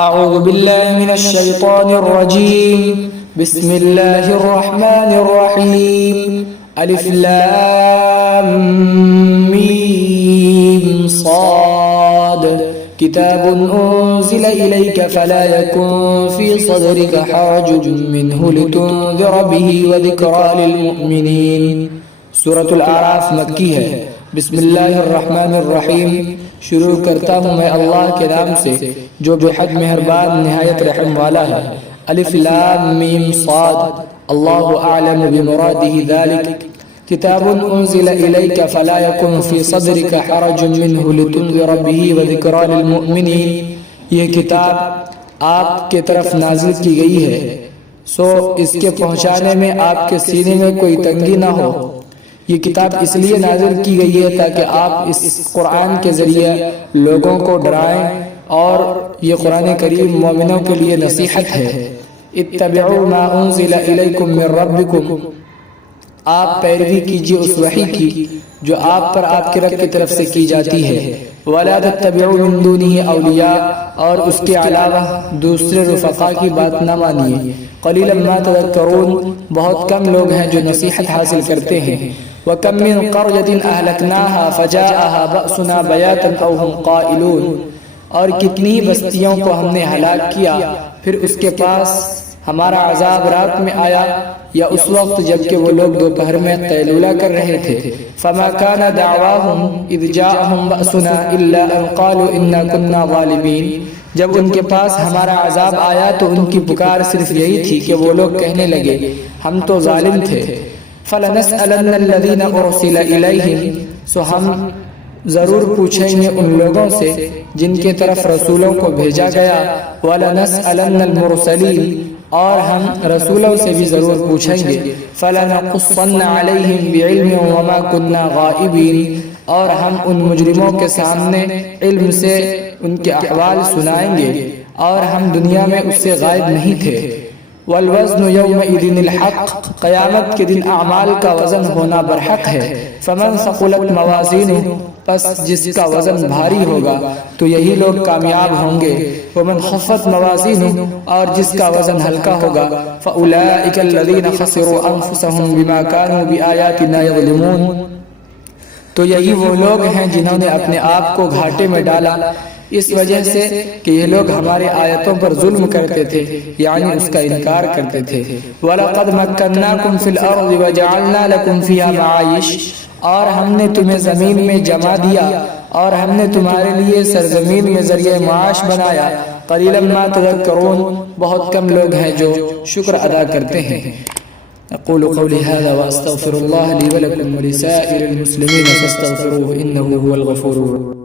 أعوذ بالله من الشيطان الرجيم. بسم الله الرحمن الرحيم. ألف لام ميم صاد. كتاب أنزل إليك فلا يكن في صدرك حرج منه لتنذر به وذكرى للمؤمنين. سورة الأعراف مکی ہے. بسم اللہ الرحمن الرحیم. شروع کرتا ہوں میں اللہ کے نام سے جو بے حد مہربان نہایت رحم والا ہے. الف لام میم صاد. اللہ اعلم بمرادہ ذلك. کتاب انزل الیک فلا یکن فی صدرک حرج منہ لتنذر به وذکرى للمؤمنین. یہ کتاب آپ کے طرف نازل کی گئی ہے سو اس کے پہنچانے میں آپ کے سینے میں کوئی تنگی نہ ہو. یہ کتاب اس لیے نازل کی گئی ہے تاکہ آپ اس قرآن کے ذریعے لوگوں کو ڈرائیں اور یہ قرآن کریم مومنوں کے لیے نصیحت ہے. اتبعوا ما انزل الیکم من ربکم. آپ پیروی کیجیے اس وحی کی جو آپ پر آپ کے رب کی طرف سے کی جاتی ہے. ولا تتبعوا من دونه اولیاء. اور اس کے علاوہ دوسرے رفقا کی بات نہ مانیے. قلیلا ما تذکرون. بہت کم لوگ ہیں جو نصیحت حاصل کرتے ہیں. وَكَمْ مِنْ قَرْيَةٍ أَهْلَكْنَاهَا فَجَاءَهَا بَأْسُنَا بَيَاتًا أَوْ هُمْ قَائِلُونَ. اور کتنی بستیوں کو ہم نے ہلاک کیا پھر اس کے پاس ہمارا عذاب رات میں آیا یا اس وقت جب کہ وہ لوگ دوپہر میں قیلولہ کر رہے تھے. فَمَا كَانَ دَعْوَاهُمْ إِذْ جَاءَهُمْ بَأْسُنَا إِلَّا أَنْ قَالُوا إِنَّا كُنَّا ظَالِمِينَ. جب ان کے پاس ہمارا عذاب آیا تو ان کی پکار صرف یہی تھی کہ وہ لوگ کہنے لگے ہم تو ظالم تھے. فَلَنَسْأَلَنَّ الَّذِينَ أُرْسِلَ إِلَيْهِمْ. سو ہم ضرور پوچھیں گے ان لوگوں سے جن کے طرف رسولوں کو بھیجا گیا. وَلَنَسْأَلَنَّ الْمُرْسَلِينَ. اور ہم رسولوں سے بھی ضرور پوچھیں گے. فَلَنَقُصَّنَّ عَلَيْهِمْ بِعِلْمٍ وَمَا كُنَّا غَائِبِينَ. اور ہم ان مجرموں کے سامنے علم سے ان کے احوال سنائیں گے اور ہم دنیا میں اس سے غائب نہیں تھے. والوزن یومئذ الحق. قیامت کے دن اعمال کا وزن ہونا برحق ہے. فمن ثقلت موازینہ. پس جس کا وزن بھاری ہوگا تو یہی لوگ کامیاب ہوں گے. ومن خفت موازینہ. اور جس کا وزن ہلکا ہوگا فاولئک الذین خسروا انفسهم بما كانوا بآیاتنا یظلمون. تو یہی وہ لوگ ہیں جنہوں نے اپنے آپ کو گھاٹے میں ڈالا اس وجہ سے کہ یہ لوگ ہمارے آیتوں پر ظلم کرتے تھے یعنی اس کا انکار کرتے تھے. وَلَقَدْ مَكَّنَّاكُمْ فِي الْأَرْضِ وَجَعَلْنَا لَكُمْ فِيهَا مَعَائِشَ. اور ہم نے تمہیں زمین میں جما دیا اور ہم نے تمہارے لیے سرزمین میں ذریعہ معاش بنایا. قَلِيلًا مَا تَذَكَّرُونَ. بہت کم لوگ ہیں جو شکر ادا کرتے ہیں. أقول قولي هذا وأستغفر الله لي ولكم ولسائر المسلمين فاستغفروه إنه هو الغفور الرحيم.